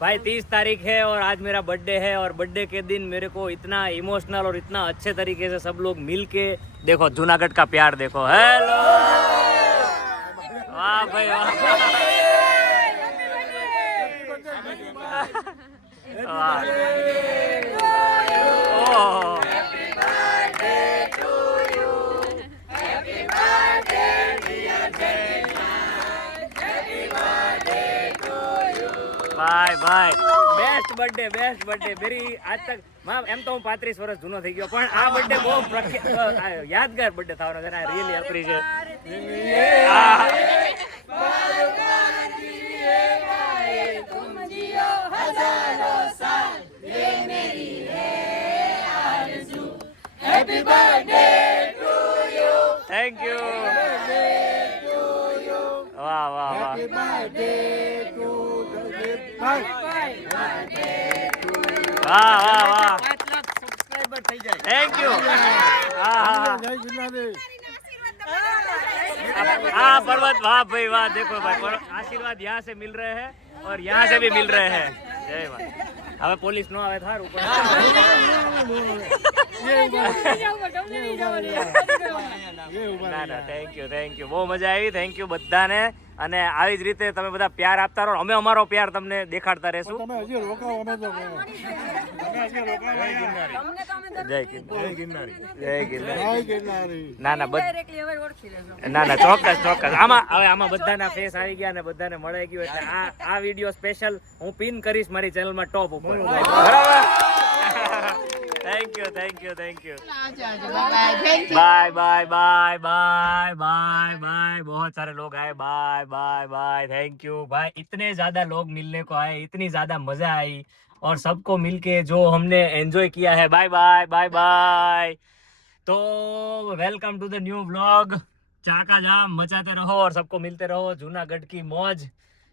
भाई 30 तारीख है और आज मेरा बर्थडे है और बर्थडे के दिन मेरे को इतना इमोशनल और इतना अच्छे तरीके से सब लोग मिल के देखो जूनागढ़ का प्यार देखो। हेलो वाह भाई वाह ભાઈ ભાઈ બેસ્ટ બર્થડે મેરી આજ તક એમ તો હું 35 વર્ષ જૂનો થઈ ગયો પણ આ બર્થડે બહુ યાદગાર બર્થડે થવાનો છે. Really appreciate. Thank you. વાહ વાહ વાહ. વાહ વાહ વાહ. Thank you. हाँ पर्वत वाह भाई वाह. देखो भाई आशीर्वाद यहाँ से मिल रहे हैं और यहाँ से भी मिल रहे हैं. जय माँ. હવે પોલીસ નો આવે થાર ઉપર. ના ના થેન્ક યુ બહુ મજા આવી. થેન્ક યુ બધાને અને આવી જ રીતે તમે બધા પ્યાર આપતા રહો. અમે અમારો પ્યાર તમને દેખાડતા રહેશું. જય ગિરનારી. ના ના ચોક્કસ. આમાં બધાના ફેસ આવી ગયા અને બધાને મળી ગયું એટલે આ વિડીયો સ્પેશિયલ હું પિન કરીશ મારી ચેનલમાં ટોપ ઉપર. બરાબર. Thank you. Bye bye bye bye bye bye. बहुत सारे लोग आए. Bye bye bye. Thank you भाई. इतने ज्यादा लोग मिलने को आए, इतनी ज्यादा मजा आई और सबको मिलके जो हमने एंजॉय किया है. Bye bye bye bye. तो welcome to the new vlog. चाका जाम मचाते रहो और सबको मिलते रहो. जूनागढ़ की मौज.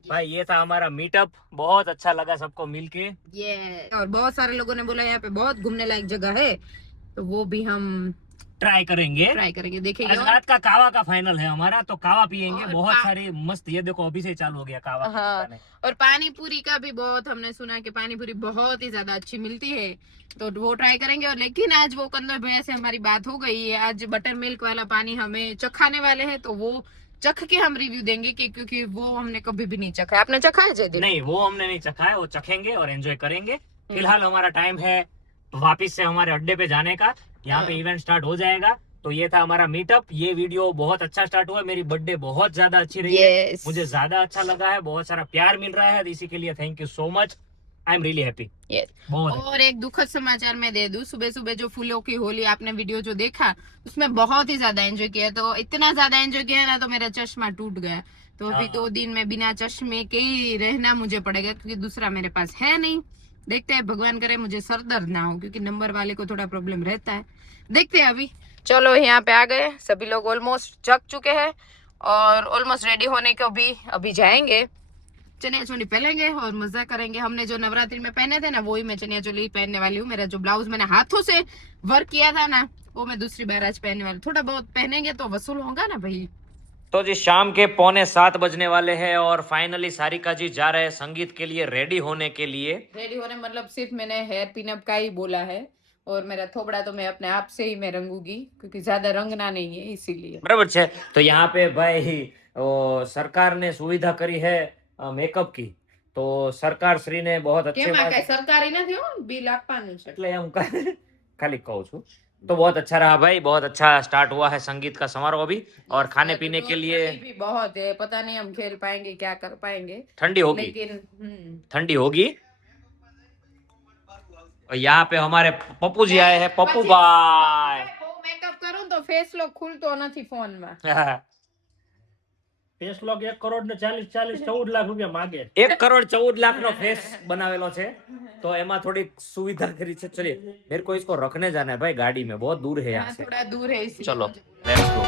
भाई ये था हमारा मीटअप. बहुत अच्छा लगा सबको मिलके. ये और बहुत सारे लोगों ने बोला यहाँ पे बहुत घूमने लायक जगह है तो वो भी हम ट्राई करेंगे. देखेंगे. आज रात का कावा का फाइनल है हमारा तो कावा पियेंगे. बहुत सारी मस्त. ये देखो अभी से चालू हो गया कावा. हाँ. और पानी पूरी का भी बहुत हमने सुना कि पानी पूरी बहुत ही ज्यादा अच्छी मिलती है तो वो ट्राई करेंगे. और लेकिन आज वो कंदर भैया से हमारी बात हो गई है. आज बटर मिल्क वाला पानी हमें चखाने वाले हैं तो वो चख के हम रिव्यू देंगे कि क्योंकि वो हमने कभी भी नहीं चखा है. आपने चखा है जयदीप? नहीं वो हमने नहीं चखा है. वो चखेंगे और एंजॉय करेंगे. फिलहाल हमारा टाइम है वापिस से हमारे अड्डे पे जाने का. यहाँ पे इवेंट स्टार्ट हो जाएगा. तो ये था हमारा मीटअप. ये वीडियो बहुत अच्छा स्टार्ट हुआ. मेरी बर्थडे बहुत ज्यादा अच्छी रही है. मुझे ज्यादा अच्छा लगा है. बहुत सारा प्यार मिल रहा है. इसी के लिए thank you so much. I am really happy. और एक दुखद समाचार मैं दे दूं. सुबह सुबह जो फूलों की होली आपने वीडियो जो देखा उसमें बहुत ही ज्यादा एंजॉय किया. तो इतना ज्यादा एंजॉय किया ना तो मेरा चश्मा टूट गया. तो अभी 2 दिन में बिना चश्मे के ही रहना मुझे पड़ेगा क्योंकि दूसरा मेरे पास है नहीं. देखते हैं भगवान करे मुझे सर दर्द ना हो क्योंकि नंबर वाले को थोड़ा प्रॉब्लम रहता है. देखते हैं अभी. चलो यहाँ पे आ गए. सभी लोग ऑलमोस्ट जग चुके हैं और ऑलमोस्ट रेडी होने को भी अभी जाएंगे. चनिया चोली पहनेंगे और मजा करेंगे. हमने जो नवरात्रि में पहने थे ना वही मैं चनिया चोली पहनने वाली हूँ. मेरा जो ब्लाउज मैंने हाथों से वर्क किया था ना वो मैं दूसरी बार आज पहनने वाली. थोड़ा बहुत पहनेंगे तो वसूल होगा ना भाई. तो जी शाम के 6:45 बजने वाले हैं और फाइनली सारिका जी जा रहे हैं संगीत के लिए रेडी होने के लिए. रेडी होने मतलब सिर्फ मैंने हेयर पिनअप का ही बोला है और मेरा थोबड़ा तो मैं अपने आप से ही मैं रंगूंगी क्योंकि ज्यादा रंगना नहीं है इसीलिए. बराबर है. तो यहाँ पे भाई सरकार ने सुविधा करी है मेकअप की. तो सरकार श्री ने बहुत अच्छे सरकारी ना थी बिल આપવાનું છે એટલે હું ખાલી કહું છું. तो बहुत अच्छा रहा भाई. बहुत अच्छा स्टार्ट हुआ है संगीत का समारोह अभी. और खाने पीने के लिए भी बहुत है. पता नहीं हम खेल पाएंगे क्या कर पाएंगे. ठंडी होगी लेकिन ठंडी होगी. और यहाँ पे हमारे पप्पू जी आए हैं. पप्पू भाई मेकअप करूं तो फेस लॉक खुलतो નથી ફોન માં. फेस लॉक 1 करोड़ ने 14 लाख रुपया मांगे. 1 करोड़ 14 लाख नो फेस बनावेलो छे तो एमा थोड़ी सुविधा करी छे. चलिए मेरे को इसको रखने जाना है भाई गाड़ी में. बहुत दूर है यहाँ से. थोड़ा दूर है इसलिए. चलो लेट्स गो.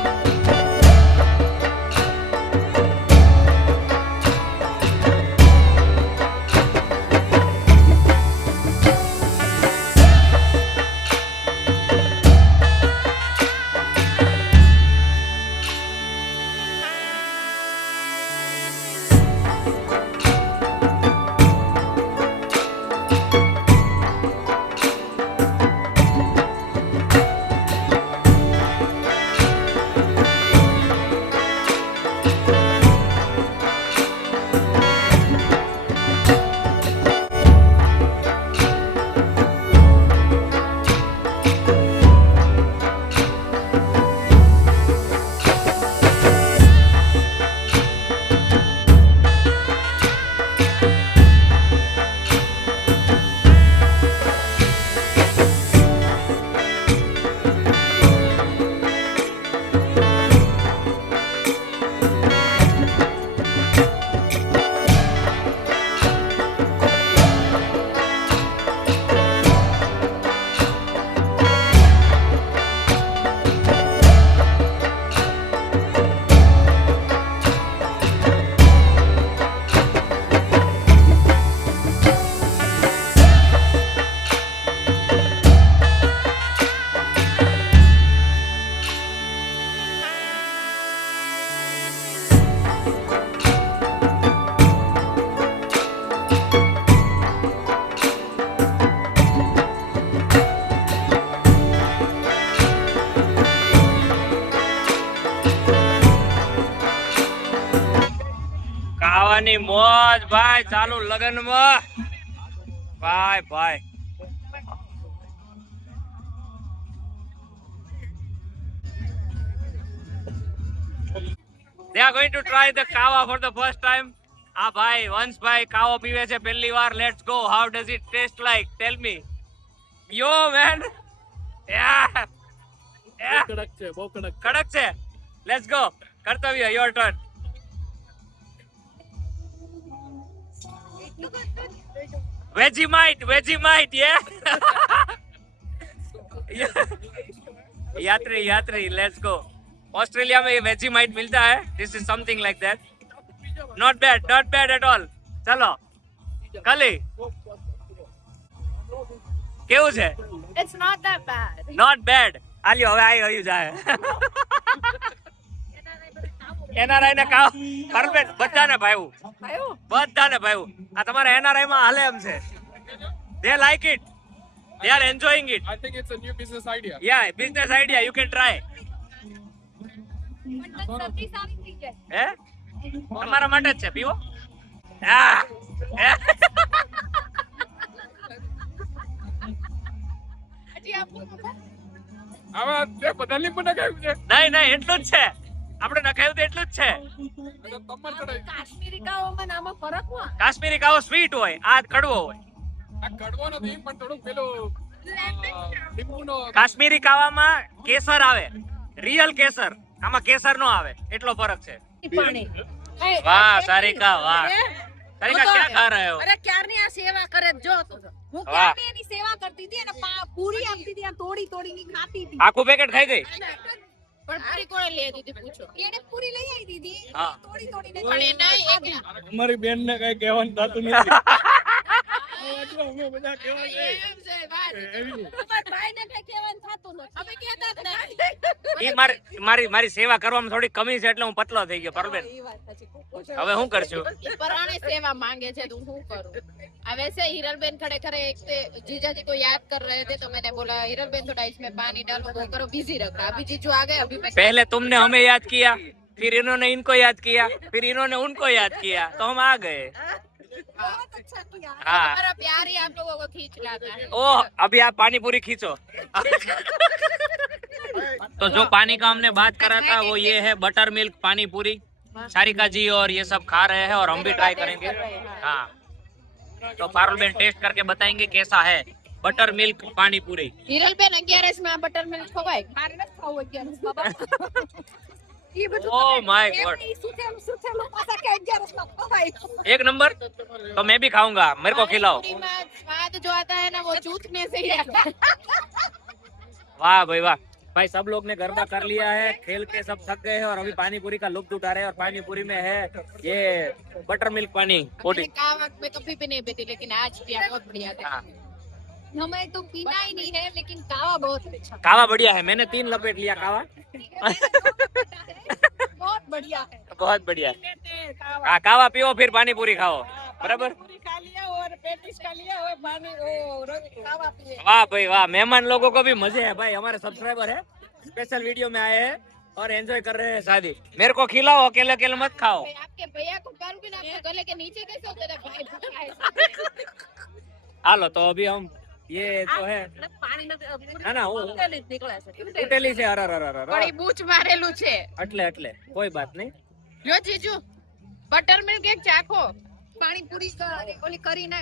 ની મોજ ભાઈ ચાલુ લગન માં ભાઈ ભાઈ they are going to try the kava for the first time. Ah bhai, once bhai kava પીવે છે પહેલી વાર. Let's go. How does it taste like? Tell me. Yo man. Yeah. Yeah. કડક છે, બહુ કડક. કડક છે. Let's go. કર્તવ્ય, your turn. Vegemite, yeah. यात्री, let's go. ऑस्ट्रेलिया में ये वेजीमाइट मिलता है. This is something like that. Not bad at all. चलो કલી કેવું છે? It's not that bad. Not bad. આલ્યો હવે આવી રહ્યું જાય. એનઆરઆઈ ને કાવ પરફેક્ટ બધાને ભાવ્યું. આ તમારા એનઆરઆઈ માં હાલે એમ છે. They like it. They are enjoying it. I think it's a new business idea. Yeah, business idea. You can try. હે? તમારા માટે જ છે પીવો. હા. આવા તે બધાની પણ નખાયું છે. નહીં એટલું જ છે. આપણે નખાયું તો એટલું જ છે. તમાર કડાઈ. કાશ્મીરી કાવામાં આમાં ફરક હોય. કાશ્મીરી કાવો સ્વીટ હોય, આ કડવો હોય. આ કડવો નથી પણ થોડું પેલું લીંબુનો કાશ્મીરી કાવામાં કેસર આવે, રિયલ કેસર. આમાં કેસર નો આવે, એટલો ફરક છે. પાણી. વાહ સારિકા, વાહ સારિકા, ક્યાં ખા રહે હો? અરે ક્યારની આ સેવા કરે જો હું વાહ. ક્યારની એની સેવા કરતી હતી અને પૂરી આપતી હતી અને તોડી ખાતી હતી. આખું પેકેટ ખાઈ ગઈ. પણ પૂરી કોણે લઈ દીધી પૂછો? એને પૂરી લઈ આવી દીધી. હા. તોડીને પણ એના એકલા. અમારી બેન ને કઈ કહેવાનું થતું નથી. અમે બધા કહેવા છે. એમ છે વાત. ભાઈને કઈ કહેવાનું થતું નથી. અમે કહેતા જ નથી. ઈ મારી સેવા કરવામાં થોડી કમી છે એટલે હું પતલો થઈ ગયો. પરબેન હવે શું કરશું? पराने सेवा मांगे थे तो हूँ करूँ. अब ऐसे हिरलबेन खड़े खड़े एक जीजा जी को याद कर रहे थे तो मैंने बोला हिरलबेन थोड़ा इसमें पानी डालो वो करो, बिजी रखा. अभी जीजू आ गए, अभी मैं पहले तुमने हमें याद किया, फिर इन्होंने इनको याद किया, फिर इन्होंने उनको याद किया, तो हम आ गए. बहुत अच्छा किया. हाँ. हमारा प्यार ही आप लोगों को खींच लाता है. ओह अभी आप पानी पूरी खींचो. तो जो पानी का हमने बात करा था वो ये है बटर मिल्क पानी पूरी. सारिका जी और ये सब खा रहे हैं और हम भी ट्राई करेंगे. हाँ तो पारुलबेन टेस्ट करके बताएंगे कैसा है बटर मिल्क पानी पूरी. हिरलबेन 11 में बटर मिल्क खवाय. मारे न खाओ 11 बाबा. ये બધું Oh my God. સુથેલું પાછા કે 11 માં ખવાય. एक नंबर. तो मैं भी खाऊंगा, मेरे को खिलाओ. पूरी में स्वाद जो आता है ना वो चूथने से ही आता है. वाह भाई वाह. भाई सब लोग ने गरबा कर लिया है, खेल के सब थक गए हैं और अभी पानी पूरी का लुत्फ उठा रहे हैं. और पानी पूरी में है ये बटर मिल्क पानी पूरी. मैंने कावा में कभी भी नहीं पीती लेकिन आज पिया, बहुत बढ़िया था. हाँ. हमें तो पीना ही नहीं है लेकिन कावा बहुत अच्छा. कावा बढ़िया है, मैंने 3 लपेट लिया कावा. बहुत बढ़िया है. बहुत बढ़िया. हाँ कावा पियो फिर पानी पूरी खाओ. बराबर. पूरी खा लिया और पेटिस खा लिया और पानी कावा पिए. वाह भाई वाह. मेहमान लोगों को भी मजे है भाई. हमारे सब्सक्राइबर है, स्पेशल वीडियो में आए हैं और एंजॉय कर रहे हैं शादी. मेरे को खिलाओ, अकेले अकेले मत खाओ. आपके भैया को करूँ भी ना, आपके गले के नीचे कैसे होते थे भाई भूखा है. हालो तो अभी हम ये जो है પાણી ના ના वो નીકળે છે. તૂટેલી છે. અરે અરે અરે બડી બૂચ મારેલું છે. એટલે કોઈ બાત નહીં. લ્યો જીજુ બટર મિલ્ક એક ચાખો. પાણી પૂરી ઓલી કરીને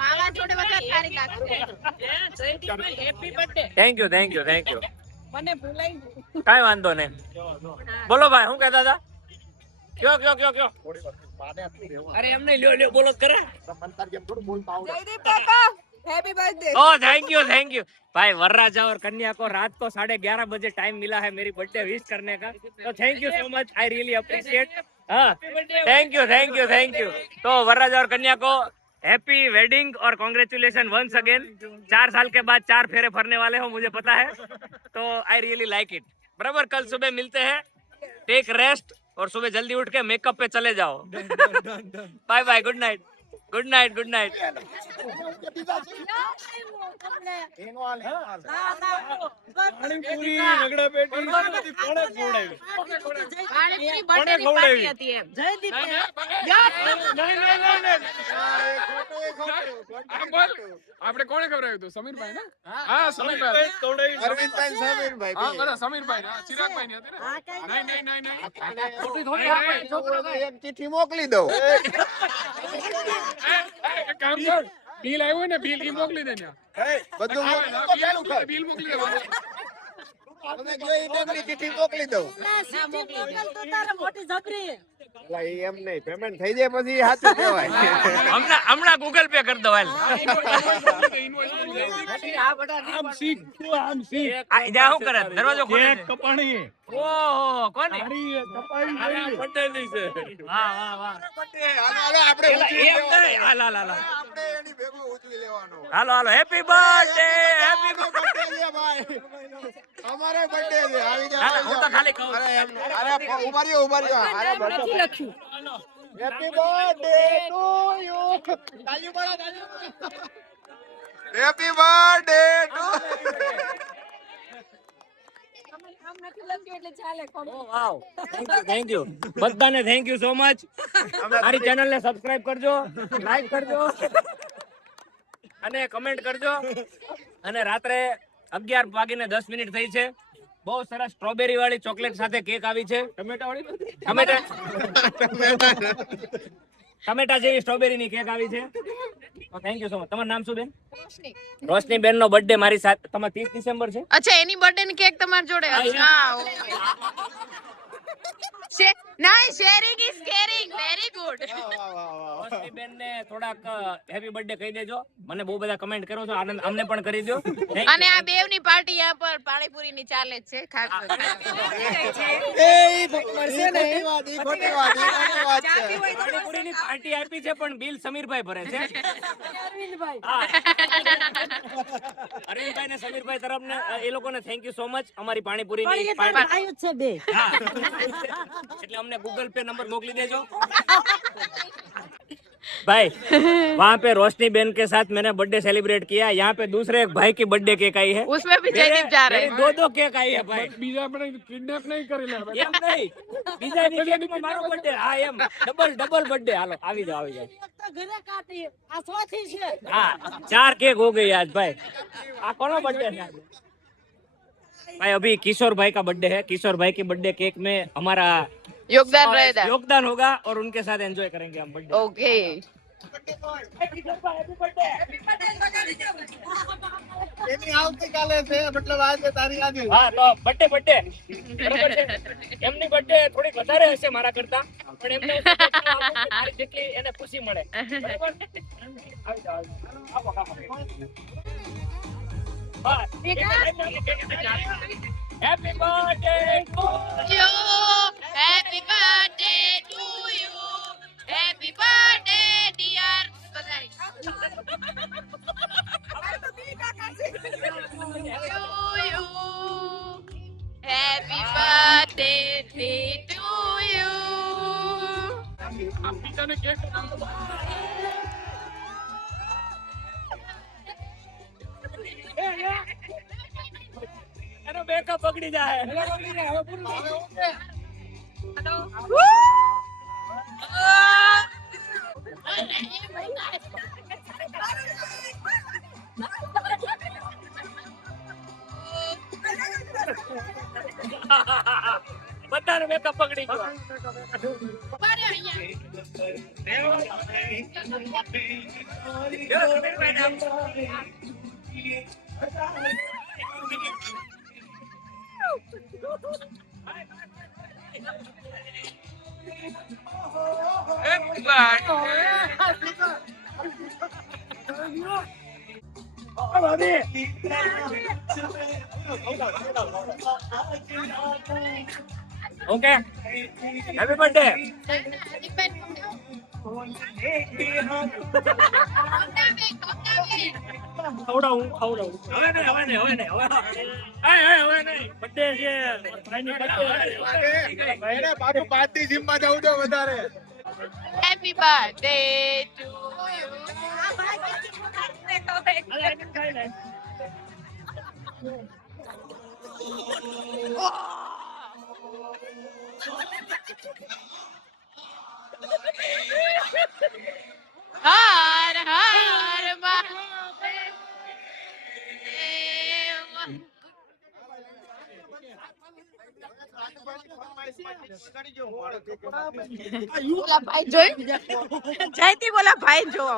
માવા જોડે વધારે સારી લાગશે. Happy birthday. થેન્ક યુ મને ભૂલાઈ કાંઈ વાંધો નહીં. બોલો ભાઈ શું કહેતા હતા? કયો અરે એમ નહીં, લ્યો બોલો જ કરે. જયદીપ કાકા happy birthday. Oh thank you भाई. वरराजा और कन्या को रात को 11:30 बजे टाइम मिला है मेरी बर्थडे विश करने का. तो thank you so much, I really appreciate. हाँ थैंक यू. तो वरराजा और कन्या को हैप्पी वेडिंग और कॉन्ग्रेचुलेशन वंस अगेन. 4 साल के बाद 4 फेरे फरने वाले हो, मुझे पता है. तो आई रियली लाइक इट. बराबर. कल सुबह मिलते हैं. टेक रेस्ट और सुबह जल्दी उठ के मेकअप पे चले जाओ. Bye bye, good night. Good night good night. Panipuri ragda patties બધી કોણે ખવડાવી? પાણીપુરી બર્થડેની પાર્ટી હતી એમ. આપણે કોણે ખવડાવ્યું હતું? સમીરભાઈ ને? હા સમીરભાઈ. અરવિંદભાઈ સમીરભાઈ હા બરાબર સમીરભાઈ ને ચિરાગભાઈ ની હતી ને? નહીં. એક ચિઠ્ઠી મોકલી દઉં. એક કામ કર, બિલ આવ્યું ને બિલ ઈ મોકલી દે ને. બધું બિલ મોકલી દે વાંધો નહીં. તમે જોઈ ડેમની ચિઠ્ઠી મોકલી દઉં. એટલે ઈ એમ નહીં, પેમેન્ટ થઈ જાય પછી સાચું કહેવાય. હમણાં ગૂગલ પે કરી દો હાલ. આમ શીખ તું, આમ શીખ. આ જા શું કરે દરવાજો ખોલે કેક છે. કપાણી. ઓહો કોને? તારી એ કપાઈ ગઈ. વાહ વાહ વાહ. હાલો, આપણે એલા, ઉજવી એમ લેવાનું. નહીં. હાલ હાલ હાલ હાલ. આપણે એની ભેગું ઉજવી લેવાનું. હાલો હાલો હેપી બર્થડે હેપી birthday છે ભાઈ. અમારે birthday છે. આવી જાઓ, ના, આવી હું તો જાઓ. ખાલી કહું. અરે ઉભા રહ્યો, ઉભા રહ્યો. અરે birthday. Happy birthday to you. તાળીઓ પાડો, તાળીઓ પાડો. Happy birthday to wow thank you બધાને થેન્ક યુ સો મચ. મારી ચેનલ ને સબસ્ક્રાઇબ કરજો, લાઈક કરજો અને કમેન્ટ કરજો. અને રાત્રે 11:10 થઈ છે. બહુ સરસ સ્ટ્રોબેરી વાળી ચોકલેટ સાથે કેક આવી છે. ટમેટા જેવી સ્ટ્રોબેરી ની કેક આવી છે. Thank you so much. તમારું નામ શું બેન? રોશની બેન નો બર્થડે મારી સાથે. તમારે 30 ડિસેમ્બર છે. અચ્છા એની બર્થડે ની કેક તમારી જોડે? અચ્છા ના, sharing is caring. Very good. Roshni ben ને થોડાક હેપી બર્થડે કહી દેજો. મને બહુ બધા કમેન્ટ કરો છો, આનંદ અમને પણ કરી દો. અને આ બેવની પાર્ટી यहाँ પર પાણીપુરી ની ચાલે જ છે. ખાસ એ મળશે ને. ખોટી વાત છે. પાણીપુરી ની પાર્ટી આપી છે પણ બિલ સમીરભાઈ ભરે છે. હા. અરવિંદભાઈ ને સમીરભાઈ તરફ ને એ લોકોને થેન્ક યુ સો મચ. અમારી પાણીપુરી ની પાર્ટી. हाँ। એટલે અમને गूगल पे नंबर मोकली देजो। भाई वहाँ पे रोशनी बहन के साथ मैंने बर्थडे सेलिब्रेट किया। यहाँ पे दूसरे एक भाई की बर्थडे केक आई है, उसमें भी जयदीप जा रहे हैं। दो केक आई है भाई। બીજા આપણે કિડનેપ નહીં કરી લે એમ નહીં, બીજાની કેકમાં મારો બર્થડે। હા એમ ડબલ બર્થડે। હાલો આવી જાઓ हाँ 4 केक हो गई आज भाई। आ कौन बर्थडे है भाई? अभी किशोर भाई का बर्थडे है। किशोर भाई की बर्थडे केक में हमारा योगदान होगा और उनके साथ एंजॉय करेंगे हम बर्थडे। ओके એની આવતીકાલે છે, મતલબ આજે તારી આજે। હા તો બર્થડે બરોબર છે। એમની બર્થડે થોડી વધારે હશે મારા કરતા, પણ એમને મારી જેટલી એને ખુશી મળે બરાબર। આવી જાઓ આવો હા happy birthday to you. Happy birthday to you. Happy birthday dear. you. Happy birthday to you. બીજાને કેક એનો બેકઅપ પકડી જાય। બધાનો બેકઅપ પકડી ગયો। Okay happy birthday. ખવડાવું હવે નહીં હવે નહીં હવે નહીં હવે નહીં બર્થડે છે ભાઈની birthday. ભાઈને પાછું 5 દી જીમ માં જવું છે વધારે. Happy birthday to you Har Har Mahadev. બોલા ભાઈ જોઈ જયતી બોલા ભાઈ જો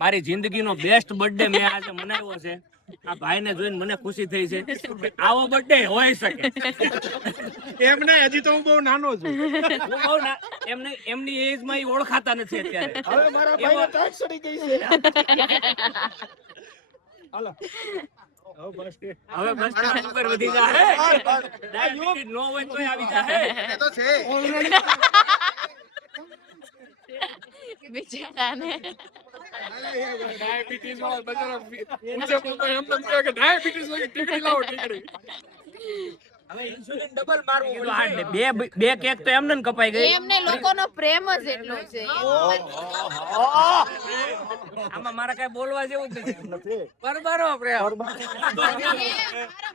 મારી જિંદગીનો બેસ્ટ બર્થડે મેં આજે મનાવ્યો છે. આ ભાઈને જોઈને મને ખુશી થઈ છે. આવો બર્થડે હોઈ શકે. એમ નહીં, હજી તો હું બહુ નાનો છું. હું બહુ એમની એજ માં ઈ ઓળખાતા નથી અત્યારે. હવે મારા ભાઈને ટાઈટ સડી ગઈ છે. હાલો. હવે બસ ઉપર વધી જાય. ડાયાબિટીસ નો હોય તોય આવી જાય. એ તો છે. બિચારાને ડાયાબિટીસ વાળા બચારા ઊંચે બોલતો એમ તેમ કહે કે ડાયાબિટીસ વાળી ટીકડી લાવો ટીકડી. હવે ઇન્સ્યુલિન ડબલ મારવું કીધું હા, બે કેક તો એમને જ કપાઈ ગઈ. એમને લોકોનો પ્રેમ જ એટલો છે આમાં મારા કઈ બોલવા જેવું જ નથી. બરબરો પ્રેમ.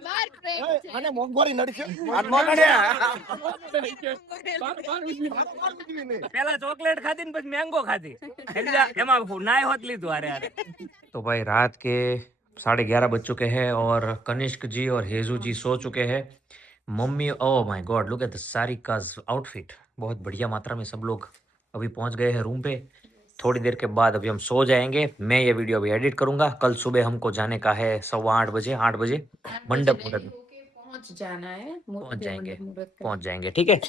બાર પ્રેમ છે. અને મોંઘવારી નડશે. પેલા ચોકલેટ ખાધી ને પછી મેંગો ખાધી. એમાં નાય હોત લીધું હારે હારે. तो भाई रात के 11:30 बज चुके हैं और कनिष्क जी और हेजू जी सो चुके हैं. Mummy oh my God look at the सारी का आउटफिट. बहुत बढ़िया मात्रा में सब लोग अभी पहुंच गए हैं रूम पे. थोड़ी देर के बाद अभी हम सो जाएंगे. मैं ये वीडियो अभी एडिट करूंगा. कल सुबह हमको जाने का है 8:15 बजे 8 बजे मंडप मुहूर्त में पहुंच जाना है पहुंच जाएंगे. ठीक है.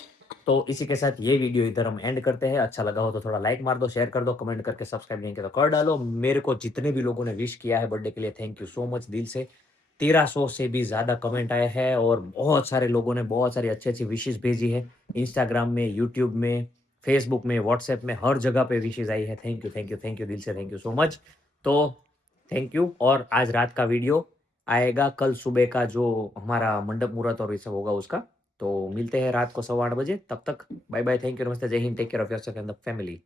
तो इसी के साथ ये वीडियो इधर हम एंड करते हैं. अच्छा लगा हो तो थोड़ा लाइक मार दो, शेयर कर दो, कमेंट करके सब्सक्राइब नहीं किया तो कर डालो. मेरे को जितने भी लोगों ने विश किया है बर्थडे के लिए थैंक यू सो मच दिल से. 1300 से भी ज्यादा कमेंट आए हैं और बहुत सारे लोगों ने बहुत सारी अच्छी अच्छी विशेष भेजी है. इंस्टाग्राम में, यूट्यूब में, फेसबुक में, व्हाट्सएप में, हर जगह पे विशेष आई है. थैंक यू दिल से थैंक यू सो मच. तो थैंक यू. और आज रात का वीडियो आएगा कल सुबह का जो हमारा मंडप मुहूर्त और ये सब होगा उसका. तो मिलते हैं रात को 8:15 बजे. तब तक बाय बाय, थैंक यू, नमस्ते, जय Hind, take care of yourself and the family.